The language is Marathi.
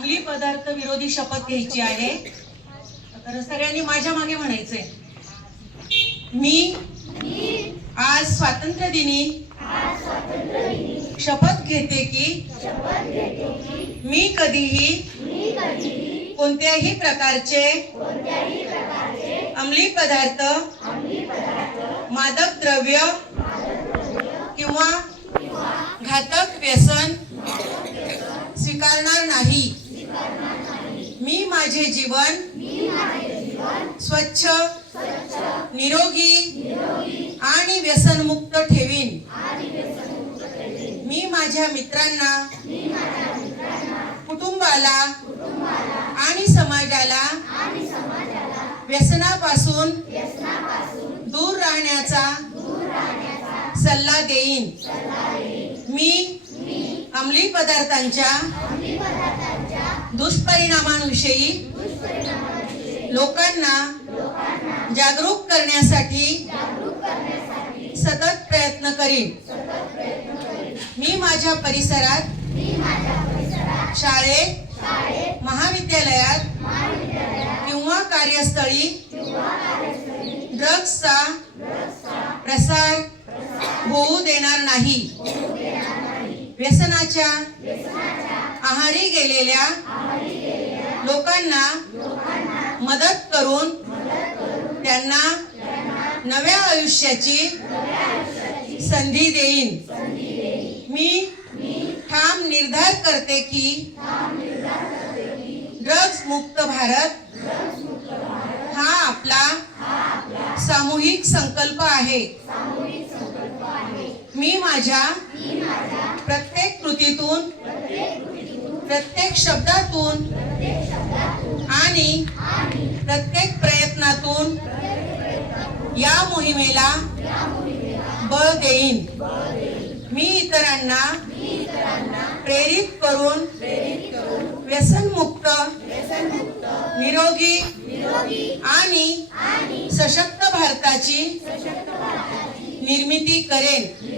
अंमली पदार्थ विरोधी शपथ घ्यायची आहे. तर सगळ्यांनी माझ्या मागे म्हणायचंय. मी आज स्वातंत्र्य दिनी शपथ घेते की मी कधीही कोणत्याही प्रकारचे अंमली पदार्थ मादक द्रव्य किंवा घातक व्यसन स्वीकारणार नाही मी माझे जीवन स्वच्छ निरोगी आणि व्यसनमुक्त ठेवीन. मी माझ्या मित्रांना कुटुंबाला आणि समाजाला व्यसनापासून दूर राहण्याचा सल्ला देईन. मी अंमली पदार्थांच्या दुष्परिणामांविषयी लोकांना जागरूक करण्यासाठी सतत प्रयत्न करीन. मी माझ्या परिसरात शाळेत महाविद्यालयात किंवा कार्यस्थळी ड्रग्सचा प्रसार होऊ देणार नाही. व्यसनाच्या आहारी गेलेल्या लोकांना मदत करून त्यांना नव्या आयुष्याची संधी देईन. मी ठाम निर्धार करते की ड्रग्स मुक्त भारत हा आपला सामूहिक संकल्प आहे. मी माझ्या प्रत्येक कृतीतून प्रत्येक शब्दातून आणि प्रत्येक प्रयत्नातून या मोहिमेला बळ देईन. मी इतरांना प्रेरित करून व्यसनमुक्त निरोगी आणि सशक्त भारताची निर्मिती करेन.